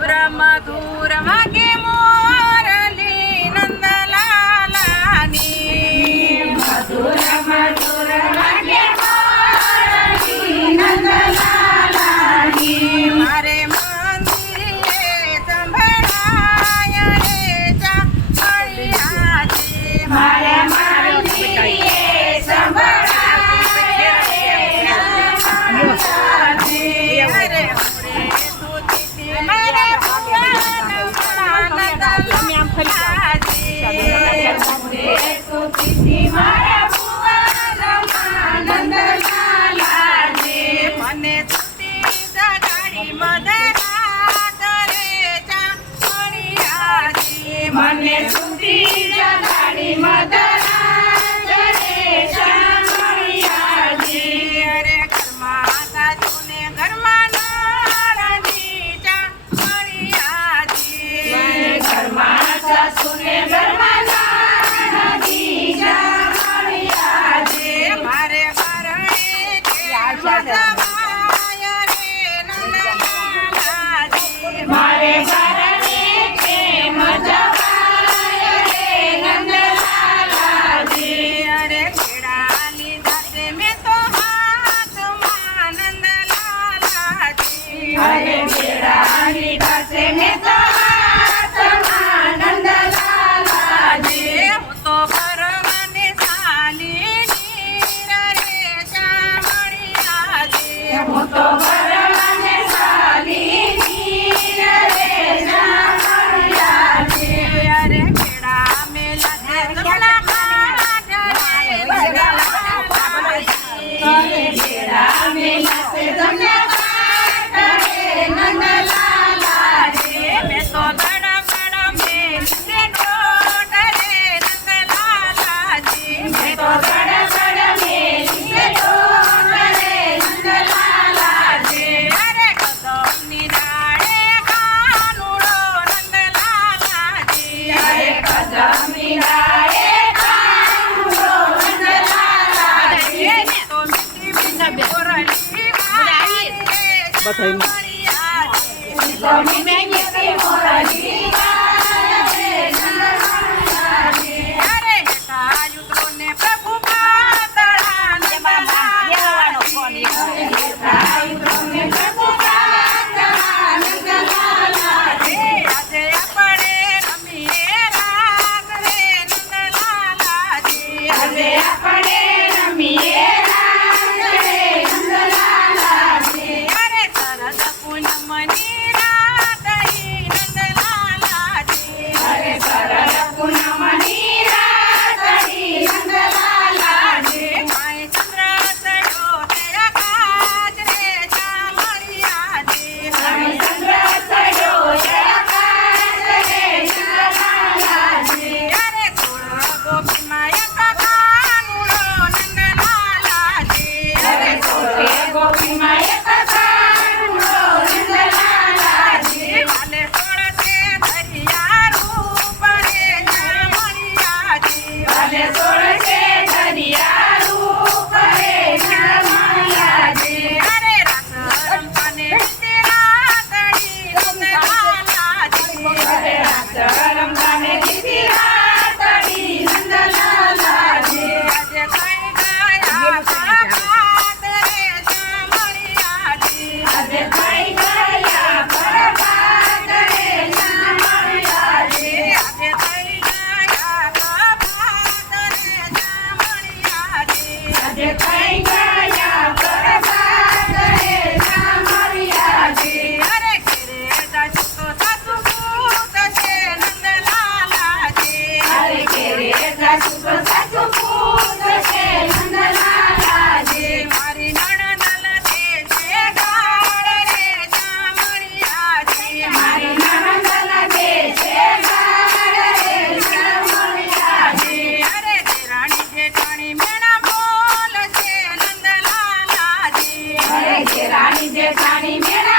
મધુર મધુર વાગે મોરલી નંદલાલાની મધુર મધુર વાગે મોરલી નંદલાલાની મારે મંદિરે સંભળાય રે ચામળિયાજી મારે મંદિરે સંભળાય રે મને સુતી જગાડી મદરા કરે ચામળિયાજી મને સુતી જગાડી મદરા કરે ચામળિયાજી અરે ઘરમાં સાસુ ને ઘરમાં નણંદી ચામળિયાજી ઘરમાં સાસુ ને ઘરમાં નણંદી ચામળિયાજી મારે પરણે કે મજવાય રે નંદલાલાજી મારે પરણે કે મજવાય રે નંદલાલાજી અરે કેળા લીધા છે મેં તો હાથમાં નંદલાલાજી અરે કેળા લીધા છે મેં તો હાથમાં નંદલાલાજી હું તો પરમાને ચાલીની રે ચામળિયાજી હું તો પરમાને ચાલીની રે ચામળિયાજી અરે કેળા મેલા છે ગમલા કાઢ રે નંદલાલાજી કેળા મેલા છે ગમલા કાઢ રે નંદલાલાજી મેં તો ધડમ ધડમ મેલીને ડોટ રે નંદલાલાજી મેં તો ધડમ ધડમ મેલીને ડોટ રે નંદલાલાજી અરે કદમની ડાળે કાનુડો નંદલાલાજી અરે કદમની ડાળે કાનુડો નંદલાલાજી મેં તો મીઠી મીઠી મોરલી વાળી રે ચામળિયાજી તો મીઠી મીઠી મોરલી વાળી રે નંદલાલાજી અરે હેઠા યુત્રો ને પ્રભુ પાતળા નંદલાલાજી હેઠા યુત્રો ને પ્રભુ પાતળા નંદલાલાજી આજે આપણે રમીએ રાસ રે નંદલાલાજી આજે આપણે રમીએ રાસ રે નંદલાલાજી અરે શરદ પૂનમની રાતડી નંદલાલાજી અરે શરદ પૂનમની રાતડી નંદલાલાજી માય ચંદ્ર સડો તે આકાશ રે ચામળિયાજી માય ચંદ્ર સડો તે આકાશ રે નંદલાલાજી અરે સોળ ગોપીમાં એક કાનુડો નંદલાલાજી અરે સોળ ગોપીમાં એક કાનુડો નંદલાલાજી વાલે સોળ છે ધરિયા રૂપ રે ચામળિયાજી વાલે સોળ છે ધરિયા રૂપ રે ચામળિયાજી અરે રાસ રમતાને રીતે રાતડી નંદલાલાજી અરે રાસ રમતાને રીતે રાતડી નંદલાલાજી આજે કઈ ગયા પ્રભાત રે ચામળિયાજી આજે કઈ ગયા પ્રભાત રે ચામળિયાજી આજે કઈ ગયા પ્રભાત રે ચામળિયાજી આજે કઈ ગયા પ્રભાત રે ચામળિયાજી અરે ઘેરે જાશું તો સાસુ પૂત છે નંદલાલાજી અરે ઘેરે જાશું તો સાસુ પૂત છે નંદલાલાજી મારી નણંદ લધે છે ગાળ રે ચામળિયાજી મારી નણંદ લધે છે ગાળ રે ચામળિયાજી અરે દેરાણી જેઠાણી મેણા બોલ છે નંદલાલાજી અરે દેરાણી જેઠાણી મેણા